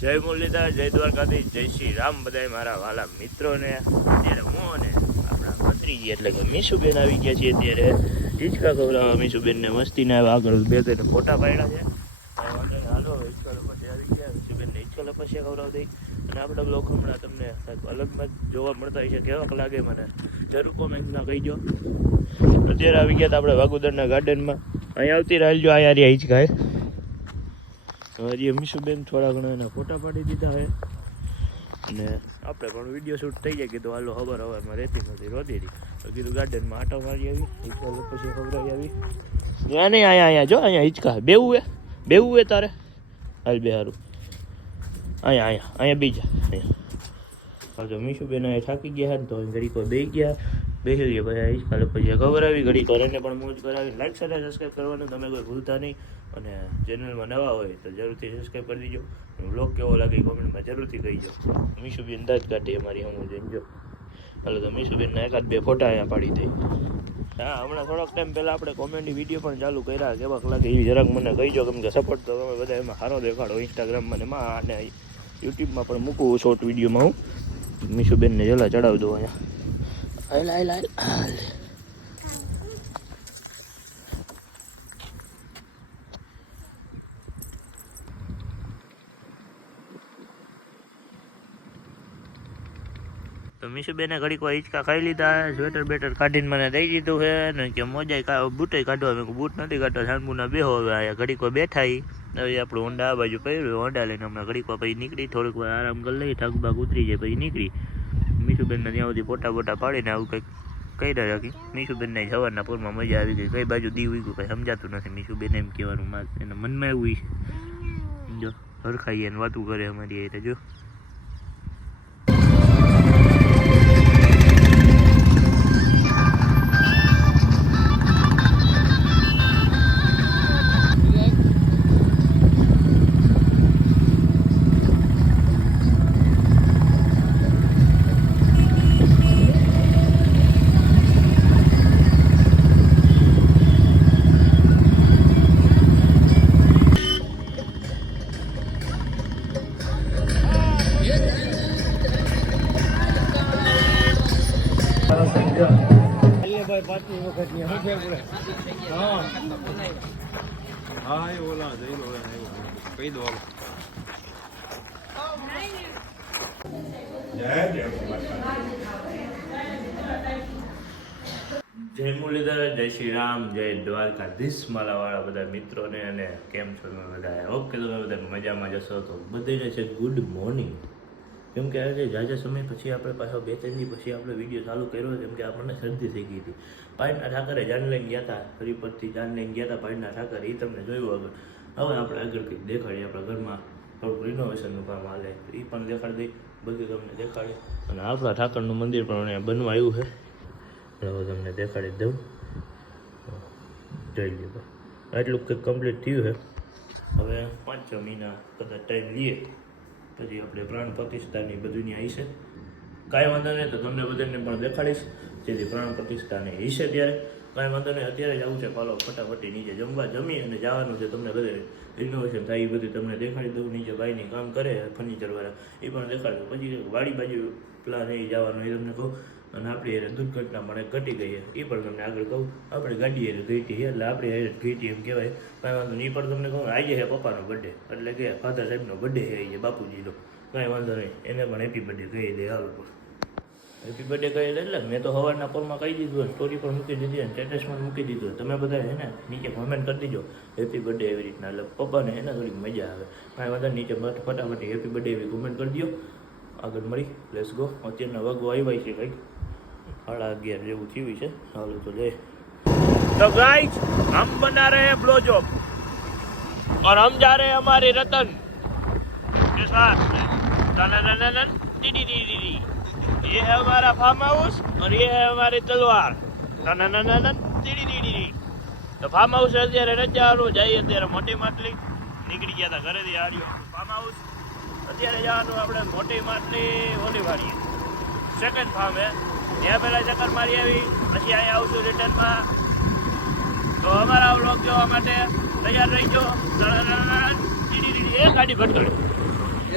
જય મુરલીધર, જય દ્વારકાધીશ, જય શ્રી રામ બધાય મારા વાલા મિત્રોને. અત્યારે હું અને આપણા ભત્રીજી એટલે કે મીશુબેન આવી ગયા છીએ. અત્યારે હિંચકા ખવડાવવા મીશુબેનને મસ્તીને આગળ બે ત્રણ ફોટા પાડ્યા છે. હાલો હિંચકા લપસ્યા આવી ગયા. મીશુબેનને હિંચકા લપસ્યા ખવડાવી દઈ અને આપણા બ્લોગ હમણાં તમને અલગમાં જોવા મળતા હોય છે. કેવાક લાગે મને જરૂર કોમેન્ટમાં કહીજો. અત્યારે આવી ગયા આપણે વાગુદરના ગાર્ડનમાં. અહીંયા આવતી રહેજો. આ યાર હિંચકા હજી મીશુબેન થોડા ઘણા એના ફોટા પાડી દીધા હોય અને આપણે પણ વિડીયો શૂટ થઈ જાય. કીધું હાલો ખબર હવારમાં રહેતી નથી રોતી તો કીધું ગાર્ડનમાં આટો મારી આવી. હિંચકા પછી ખવડાવી આવી. ત્યાં નહીં અહીંયા જો અહીંયા હિંચકા બેવું હે તારે હાલ બે સારું અહીંયા બીજા અહીંયા જો મીશુબેન અહીંયા થાકી ગયા ને તો ઘડી કોઈ બે ગયા બેસી ગયા. પછી હિંચકા પછી ખબર આવી ઘડી પર એને પણ મોજ કરાવી. લાઈક સાથે સબસ્ક્રાઈબ કરવાનું તમે કોઈ ભૂલતા નહીં અને ચેનલમાં નવા હોય તો જરૂરથી સબસ્ક્રાઈબ કરી દીજો. બ્લોગ કેવો લાગે કોમેન્ટમાં જરૂરથી કહીજો. મીશુબેન દાંત કાઢી અમારી હું જોઈજો. હાલો તો મીશુબેનના એકાદ બે ફોટા અહીંયા પાડી દઈ. હા હમણાં થોડોક ટાઈમ પહેલાં આપણે કોમેડી વિડીયો પણ ચાલુ કર્યા. કેવાક લાગે એ જરાક મને કહીજો કેમ કે સપોર્ટ તો તમે બધા એમાં સારો દેખાડો. ઇન્સ્ટાગ્રામમાં ને એમાં અને યુટ્યુબમાં પણ મૂકું શોર્ટ વિડીયોમાં હું મીશુબેનને જલા ચડાવી દઉં અહીંયા. તો મીશુબેને ઘડીક વાર હિંચકા ખાઈ લીધા. સ્વેટર બેટર કાઢીને મને દઈ દીધું છે ને કે મોજાય બૂટે કાઢવા. મેં બૂટ નથી કાઢવા શાનબુના બેહો. હવે અહીંયા ઘડીક વાર બેઠા હવે આપણું હોન્ડા આ બાજુ પડ્યું. હોન્ડા લઈને હમણાં ઘડીક વાર પછી નીકળી. થોડીક વાર આરામ કરી લઈ. થાક બાક ઉતરી જાય પછી નીકળી. મીશુબેનને ત્યાં સુધી ફોટા પાડીને આવું કંઈક કર્યા રાખી. મીશુબેનને સવારના પૂરમાં મજા આવી ગઈ. કઈ બાજુ દી ઉઈ ગયું કંઈ સમજાતું નથી. મીશુબેન એમ કહેવાનું એના મનમાં એવું છે જો હરખાઈએ ને વાતું કરે અમારી એટલે જો. જય મુરલીધર, જય શ્રી રામ, જય દ્વારકાધીશ મારા વાળા બધા મિત્રોને. અને કેમ છો તમે બધા? ઓકે તમે બધા મજામાં જશો તો બધાને છે ગુડ મોર્નિંગ. કેમ કે આજે ઝાઝા સમય પછી આપણે પાછો 2-3 દી પછી આપણે વિડીયો ચાલુ કર્યો. કેમ કે આપણને શરદી થઈ ગઈ હતી. પાયના ઠાકરે જાન લઈને ગયા હતા. હરિપરથી જાન લઈને ગયા હતા પાયના ઠાકર. એ તમને જોયું આગળ. હવે આપણે આગળ કંઈક દેખાડીએ. આપણા ઘરમાં થોડુંક રિનોવેશનનું કામ હાલે એ પણ દેખાડી દઈ. બધું તમને દેખાડીએ. અને આપણા ઠાકરનું મંદિર પણ અહીંયા બનવા આવ્યું છે. હવે તમને દેખાડી દઉં. જોઈ લો આટલું કંઈક કમ્પ્લીટ થયું છે. હવે 5-6 મહિના કદાચ ટાઈમ લઈએ પછી આપણે પ્રાણ પ્રતિષ્ઠાની બધું આવી છે. કાંઈ વાંધો નહીં તો તમને બધાને પણ દેખાડીશ. જેથી પ્રાણ પ્રતિષ્ઠાને હશે ત્યારે કાંઈ વાંધો નહીં. અત્યારે જ આવું છે પાલો ફટાફટી નીચે જમી અને જવાનું છે. તમને બધે રિનોવેશન થાય એ બધું તમને દેખાડી દઉં. નીચે બાઈની કામ કરે ફર્નિચરવાળા એ પણ દેખાડી દઉં. પછી વાડી બાજુ પ્લાન એ જવાનું એ તમને કહું. અને આપણી એને દુર્ઘટના પણ ઘટી ગઈ એ પણ તમને આગળ કહું. આપણે ગાડી એને ઘટી એટલે આપણી હેર ઘટી એમ કહેવાય. કાંઈ વાંધો નહીં. પણ તમને કહું આજે છે પપ્પાનો બર્થડે એટલે કે ફાધર સાહેબનો બર્થડે છે એ બાપુજીનો. કાંઈ વાંધો નહીં. એને પણ હેપી બર્થડે કહી દે. હાલ પણ હેપી બર્થડે કહી દે એટલે મેં તો સવારના પોલમાં કહી દીધું. સ્ટોરી પણ મૂકી દીધી અને સ્ટેટસમાં મૂકી દીધું. તમે બધા છે ને નીચે કોમેન્ટ કરી દીજો હેપી બર્થડે એવી રીતના. એટલે પપ્પાને એને થોડીક મજા આવે. કાંઈ વાંધો નીચે ફટાફટ હેપી બર્થડે એવી કોમેન્ટ કરી દો. આગળ મળી લેટ્સ ગો. અત્યારના વાગો આવ્યા છે કંઈક 11:30 જેવું થયું છે. હાલો તો લે. तो गाइस हम बना रहे हैं ब्लो जॉब और हम जा रहे हैं हमारे रतन के साथ ये है हमारा फार्म हाउस और ये है हमारी तलवार. तो फार्म हाउस અત્યારે નથી જવાનું. જઈએ અત્યારે મોટી માટલી. નીકળી ગયા હતા ઘરેથી આડ્યો ફાર્મ હાઉસ. અત્યારે જવાનું આપણે મોટી માટલી ઓલી વાળીએ સેકન્ડ ફાર્મ હે ત્યાં પહેલાં ચક્કર મારી આવી. પછી અહીંયા આવશું રિટર્નમાં. તો અમારા વ્લોગ જોવા માટે તૈયાર રહીજો. ગાડી ભટકડી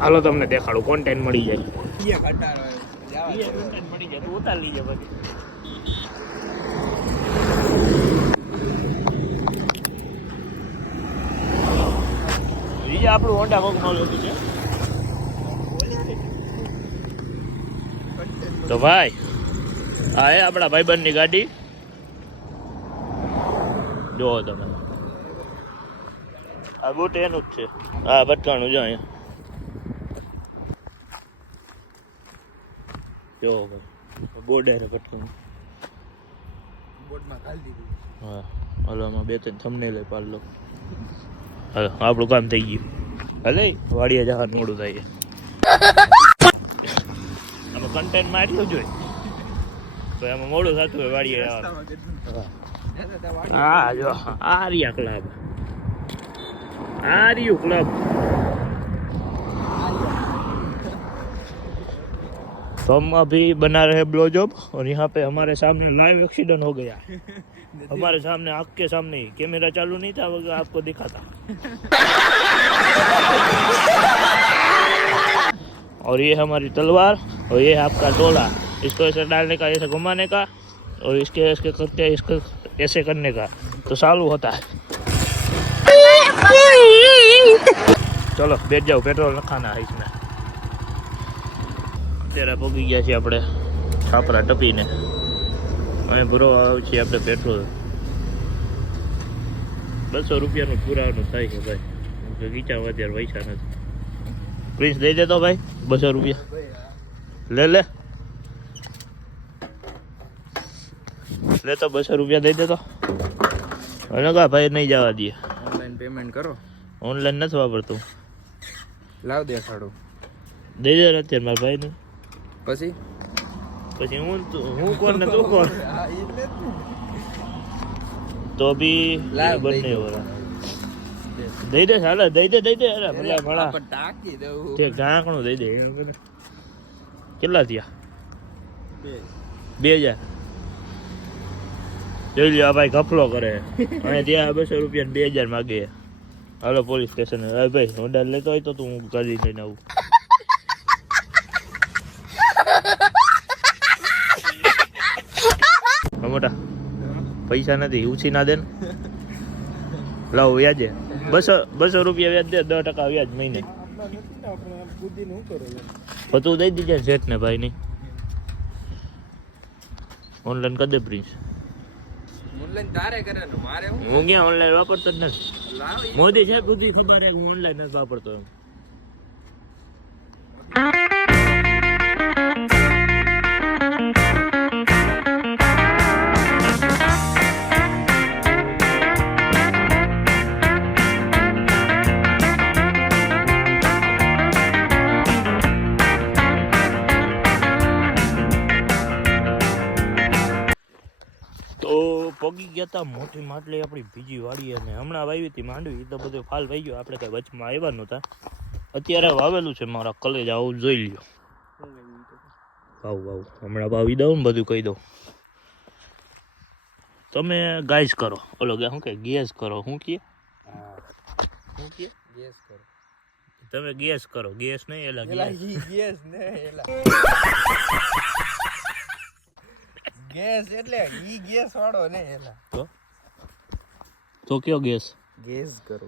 હાલો તમને દેખાડું, કોન્ટેન્ટ મળી જાય. કોન્ટેન્ટ મળી જાય તો ઉતાર લીજે પછી. બીજા આપણું હોન્ડા કોકમાં લેતું છે. તો ભાઈ આ એ આપણા ભાઈબંધની ગાડી જોવો તમે. આ બુટ એનું જ છે. હા ભટકાણું જો અહીંયા જોવો ભાઈ, બોર્ડર ભટકાણું. બોર્ડમાં ખાલી દીધું. હા હાલો આમાં બે ત્રણ થંબનેલ પાડ લો. હાલો આપણું કામ થઈ ગયું. હલે વાડીએ જવાનું મોડું થાય છે. આમાં કન્ટેન્ટમાં એટલું જોઈએ તો એમાં મોડું થતું હોય વાડીએ જવાનું. હા જો આ રહ્યા ક્લબ, आ रही हूँ क्लब. तो हम अभी बना रहे ब्लो जॉब और यहाँ पे हमारे सामने लाइव एक्सीडेंट हो गया. हमारे सामने, आँख के सामने ही. कैमरा चालू नहीं था, वो आपको दिखाता. और ये हमारी तलवार और ये आपका डोला. इसको ऐसे डालने का, ऐसे घुमाने का और इसके ऐसे करके इसको ऐसे करने का तो चालू होता है. चलो बैठ जाओ, पेट्रोल नखाना है इसमें. અત્યારે પહોંચી ગયા છીએ આપણે છાપરા ટપીને. અહીં ભરવા આવે છે આપણે પેટ્રોલ. 200 રૂપિયાનું પુરાવાનું થાય છે ભાઈ. ગીચામાં અત્યારે પૈસા નથી. પ્રિન્સ દઈ દેતો ભાઈ 200 રૂપિયા. લે તો 200 રૂપિયા દઈ દેતો. અને કા ભાઈ નહીં જવા દે. ઓનલાઈન પેમેન્ટ કરો. ઓનલાઈન નથી વાપરતું. લાવ દેખાડો. દઈ દે અત્યારે મારા ભાઈને. પછી હું કોણ ને તું કોણ? તો બી બંને વાળા દઈ દે. હાલે દઈ દે. અરે ભલા ભલા ટાંકી દઉં. તે ગાંકણું દઈ દે. કેટલા થયા? 2000. જોઈ લ્યો આ ભાઈ ઘપલો કરે. અને ત્યાં 200 રૂપિયા 2000 માગે. હાલો પોલીસ સ્ટેશન. હવે ભાઈ હોન્ડા લેતો હોય તો તું હું કરી લઈને આવું. મોટા પૈસા નથી, ઉછી ના દે ને. લાવ વ્યાજે 200 રૂપિયા વ્યાજ દે. 10% વ્યાજ મહિને. તું દઈ દીજે શેઠ ને ભાઈ ની. ઓનલાઈન કરી દે પ્રિન્સ. ઓનલાઈન તારે કરવાનું, મારે હું ક્યાં ઓનલાઈન વાપરતો જ નથી. મોદી સાહેબ સુધી ખબર છે હું ઓનલાઈન નથી વાપરતો એમ. પગી ગયા હતા મોટી માટલી આપણી બીજી વાડી. અને હમણાં વાવી હતી માંડવી. તો બધું ફાલ થઈ ગયો. આપણે કઈ વચમાં આવ્યા નહોતા. અત્યારે વાવેલું છે મારા કલેજ. આવું જોઈ લ્યો. વાવ હમણાં વાવી દઉં ને બધું કહી દઉં. તમે ગાઈસ કરો. ઓલો શું કે ગેસ કરો. શું કે ગેસ કરો. તમે ગેસ કરો. ગેસ નહીં એલા ગેસ ને એલા ગેસ એટલે ઈ ગેસ વાળો ને એલા. તો કયો ગેસ? ગેસ કરો.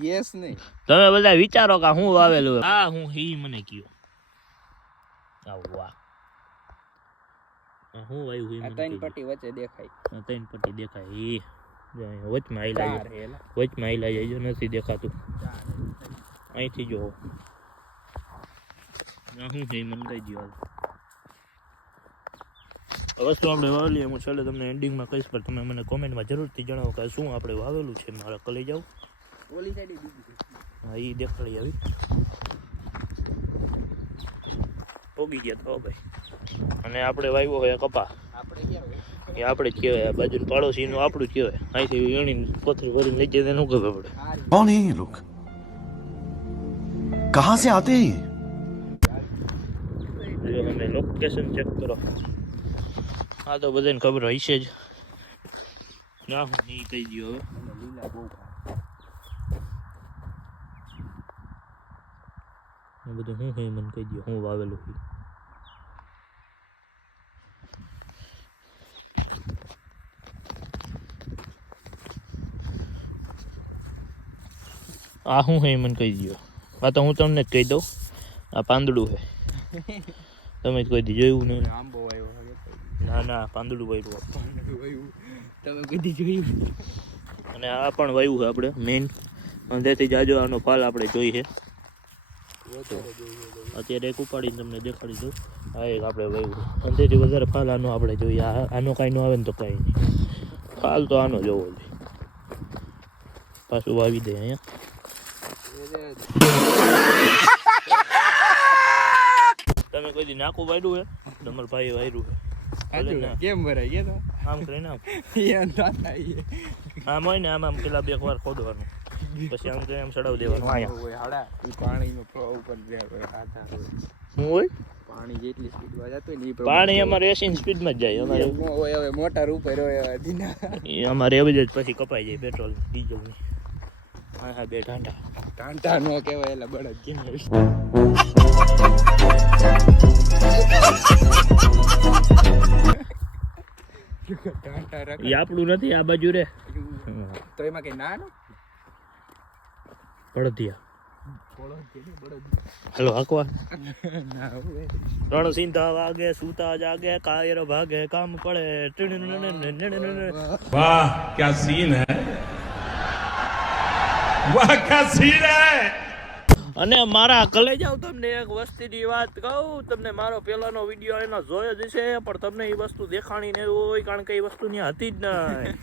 ગેસ નહીં. તમે બધા વિચારો કે હું વાવેલું. હા હું હી મને કયો. વાહ હું વાવ્યું. આ 3 પટ્ટી વચ્ચે દેખાય. 3 પટ્ટી દેખાય. ઈ વચમાં આઈલા જાય. નથી દેખાતું. અહીંથી જો હું છે મને કહી દો. વસ્તુ આપણે વાવેલી હું છેલ્લે તમને એન્ડિંગમાં કહીશ. પણ તમે મને કોમેન્ટમાં જરૂરથી જણાવો કે શું આપણે વાવેલું છે. મારા કલે જાવ. ઓલી સાઈડ હા એ દેખાડી આવી. પોગી ગયા તો ભાઈ. અને આપણે વાવ્યો હોય કપા. એ આપણે જ કહેવાય. બાજુ પાડોશીનું આપણું જ કહેવાય. અહીંથી વીણીને કોથળી ભરીને લઈ જઈને શું ખબર પડે. कौन है ये लोग? कहाँ से आते हैं? જો તમે લોકેશન ચેક કરો. હા તો બધાને ખબર હશે જ. ના હું નહીં કહી દઉં હવે. એ બધું હું હે મને કહી દો, હું વાવેલું છે. આ શું હે મને કહી દો. આ તો હું તમને જ કહી દઉં, આ પાંદડું છે. તમે જ કોઈ દી જોયું નહીં. આંબો આવ્યો હવે ના ના, પાંદડું વાવ્યું. તમે કદી જોયું? અને આ પણ વાવ્યું છે આપણે મેઇન, અંદરથી જાજો આનો ફાલ આપણે જોઈએ. અત્યારે એક ઉપાડીને તમને દેખાડી દઉં. આ એક આપણે વાવ્યું, અંદરથી વધારે ફાલ આનો આપણે જોઈએ. આનો કાંઈ ન આવે ને તો કાંઈ નહીં, ફાલ તો આનો જોવો જોઈએ. પાછું વાવી દે અહીંયા. તમે કોઈ દી નાકું વાયડું હે? તમારા ભાઈ વાયરું હે. કેમ ભરાય ગયા તો આમ કરીને આમ આમ હોય ને આમ પેલા બે વાર ખોદવાનું, પછી આમ કરીને આમ ચડાવી દેવાનું. અહીંયા પાણીનો ફ્લો ઉપર શું હોય? પાણી જેટલી સ્પીડમાં જતું હોય ને પાણી અમારે 80 સ્પીડમાં જ જાય. અમારે હોય હવે મોટર ઉપર હોય ધીના અમારે એવી જ પછી કપાઈ જાય પેટ્રોલ ડીઝલ ની. હા હા, બે ઢાંઢા. ટાંટા નો કહેવાય એટલે બળદ કહેવાય. ટાંટા એ આપણું નથી, આ બાજુ રે. તો એમાં કઈ ના પડતિયા હલો હકવા ના હોય. રણ સિંધા વાગે સુતા જાગે કાયર ભાગે કામ પડે. वाह क्या सीन है, वाह क्या सीन है. અને મારા કલેજાઓ તમને એક વસ્તુની વાત કહું. તમને મારો પહેલાનો વિડીયો એનો જોયો જ છે, પણ તમને એ વસ્તુ દેખાણી નહીં હોય, કારણ કે એ વસ્તુ ત્યાં હતી જ નહીં.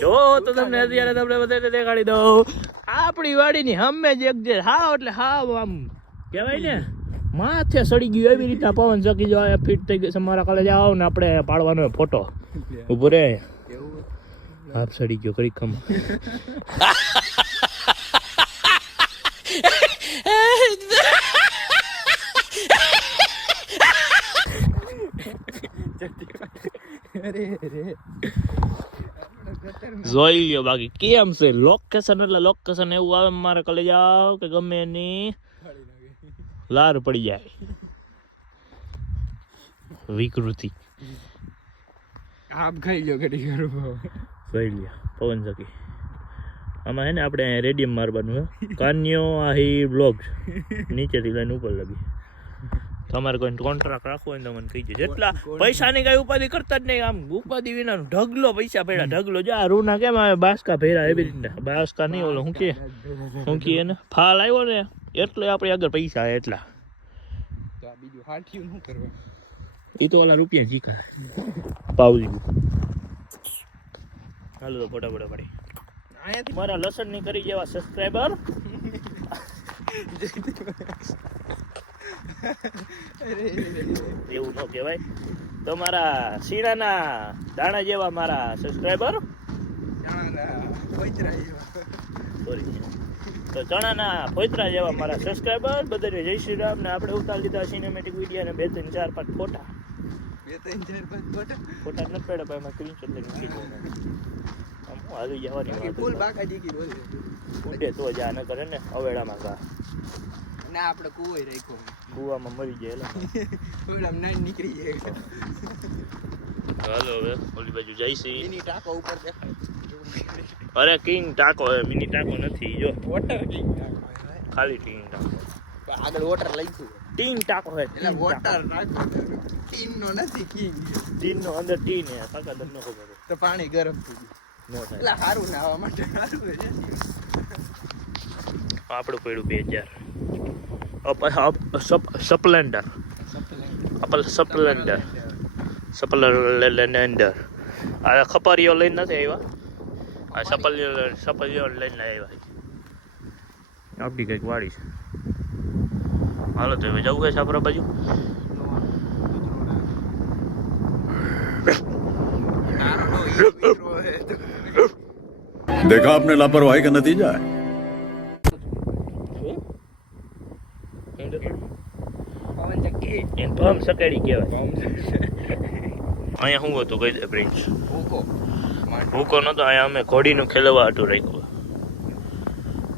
જો તો તમને અત્યારે તમને બધાને દેખાડી દઉં. આપણી વાડીની હમે જ એક જે હાવ એટલે હાવ આમ કહેવાય ને માથે સડી ગયું એવી રીતના પવન ચકી જાય ફિટ થઈ ગયું. મારા કાલે જાઓ ને આપણે પાડવાનો ફોટો ઉભો રે. હાફ સડી ગયો કરી ખમ. જોઈ લ્યો બાકી કેમ છે લોકેશન. એટલે લોકેશન એવું આવે મારે કાલે જાઓ કે ગમે એની લાર પડી જાય વિકૃતિ. આપ ખાઈ લો ઘડી કરું જોઈ લ્યો પવન ચકી. આમાં હે ને આપણે રેડિયમ મારવાનું હે. કાન્યો આહી બ્લોગ્સ નીચેથી લઈને ઉપર લગી. તમારે કોઈ કોન્ટ્રાક્ટ રાખવો હોય તો મને કહી દે. જેટલા પૈસાની કઈ ઉપાધિ કરતા જ નહીં. આમ ઉપાધિ વિનાનું ઢગલો પૈસા પડ્યા ઢગલો. જો આ રૂના કેમ આવે બાસકા ભેરા એવી રીતના. બાસકા નહીં ઓલો શું કે ને ફાલ આવ્યો ને એટલે આપણે આગળ પૈસા એટલા. તો આ બીજું હાથિયું શું કરવા? એ તો ઓલા રૂપિયા જીકા પાવજી. હાલો તો ફોટા ફોટા પડી. અહીંયાથી મારા લસણ ની કરી જેવા સબસ્ક્રાઈબર એવું ન કહેવાય. તો મારા શીણાના દાણા જેવા મારા સબસ્ક્રાઈબર, સોરી તો ચણાના ફોતરા જેવા મારા સબસ્ક્રાઈબર બધાને જય શ્રી રામ. ને આપણે ઉતારી લીધા સિનેમેટિક વિડીયો ને 2 3 4 5 ફોટા. 2 3 4 5 ફોટા નથી પડ્યા પણ એમાં સ્ક્રીનશોટ લઈને મૂકી દેવાના. આમ હું આવી જવાની વાત ફૂલ બાકા જીકી બોલ ઉડે તો જા ન કરે ને અવેડામાં ગા ના આપણે કુવોય રાખ્યો કુવામાં મરી જાય. ઓલામ નાઈ નીકળી જાય. હાલો હવે ઓલી બાજુ જઈશી. એની ટાંકો ઉપર દેખાય. અરે કિંગ ટાકો હે, મિની ટાકો નથી. જો વોટર કિંગ ટાંકો ખાલી ટીંગ ટાકો. આગળ વોટર લખ્યું ટીંગ ટાકો હે. એટલે વોટર નાખ્યું. ટીન નો નથી કિંગ. ટીન નો અંદર ટીન હે. કાકા તમને ખબર હે. તો પાણી ગરમ થઈ ગયું. નો થાય. એટલે સારું નાવા માટે સારું છે. આપણું પડ્યું 2000 સપ્લેન્ડર સપ્લેન્ડર. આ ખપારીઓ લઈને નથી આવ્યા. આ સપલીઓ લઈને આવ્યા. આપણી કંઈક વાડી છે. હાલો તો હવે જવું છે સાપરા બાજુ. देखा आपने लापरवाही का नतीजा है. પવન ચક્કી એને પમ સકેડી કહેવાય. અહીંયા શું હતું કહી દે પ્રિન્સ. ભૂકો માંડ ભૂકો નતો, અહીંયા અમે ઘોડીનું ખેલવા હાટું રાખ્યું.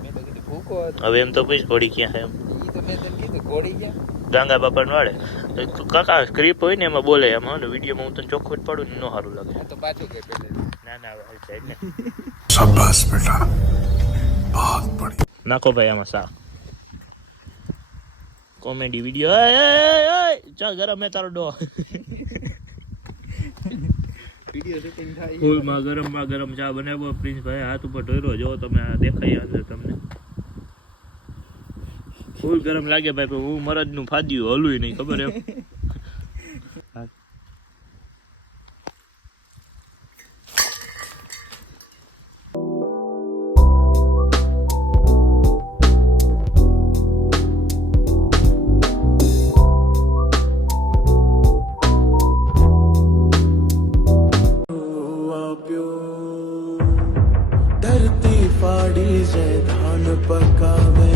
મેં તો કીધું ભૂકો હતો હવે એમ તો પૂછ ઘોડી ક્યાં છે એમ. ઈ તો મેં તને કીધું ઘોડી ગયા ડાંગા બાપાને વાળે તો કાકા સ્ક્રિપ્ટ હોય ને એમાં બોલે એમાં ને વિડીયોમાં હું તને ચોખ્ખું જ પાડું ને ન સારું લાગે. આ તો પાછું કે પેલે ના ના હવે સાઈડ ને शाबाश बेटा बहुत बढ़िया નાખો ભાઈ આમાં સા કોમેડી વિડીયો. ચા ગરમ હે તારો ડો. વિડિયો શૂટિંગ થાય ફૂલમાં ગરમ ચા બનાવ્યો પ્રિન્સ ભાઈ હાથ ઉપર ઢોર્યો જો તમે આ દેખાય અંદર તમને ફૂલ ગરમ લાગે ભાઈ પણ હું મરદનું ફાદ્યું હલું નહીં ખબર એમ. धरती फाड़ी जे धान पकावे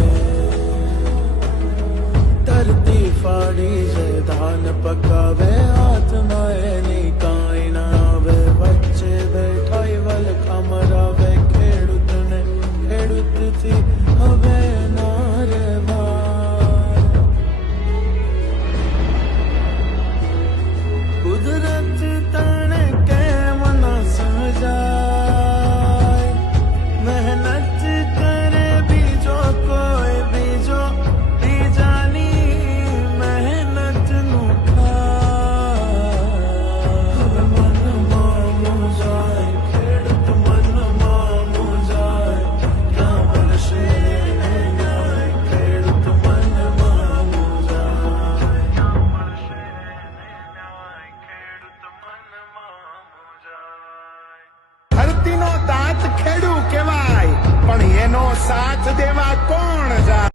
धरती फाड़ी जे धान पकावे आत्मा एनी काई ना आवे वच्चे बैठाई वल कमरावे खेडूत ने खेडूत थी હવે નારે બાર કુદરત તને કેમ ના સજાય મહેનત કરે બીજો કોઈ બીજો બીજાની મહેનત નું ખાય મનમાં મુંજાય ખેડૂત મનમાં મુંજાય ક્યાં મળશે એને ન્યાય ખેડૂત મનમાં મુંજાય ક્યાં મળશે એને ન્યાય ખેડૂત મનમાં મુંજાય ધરતીનો દાંત ખેડૂ કહેવાય પણ એનો સાથ દેવા કોણ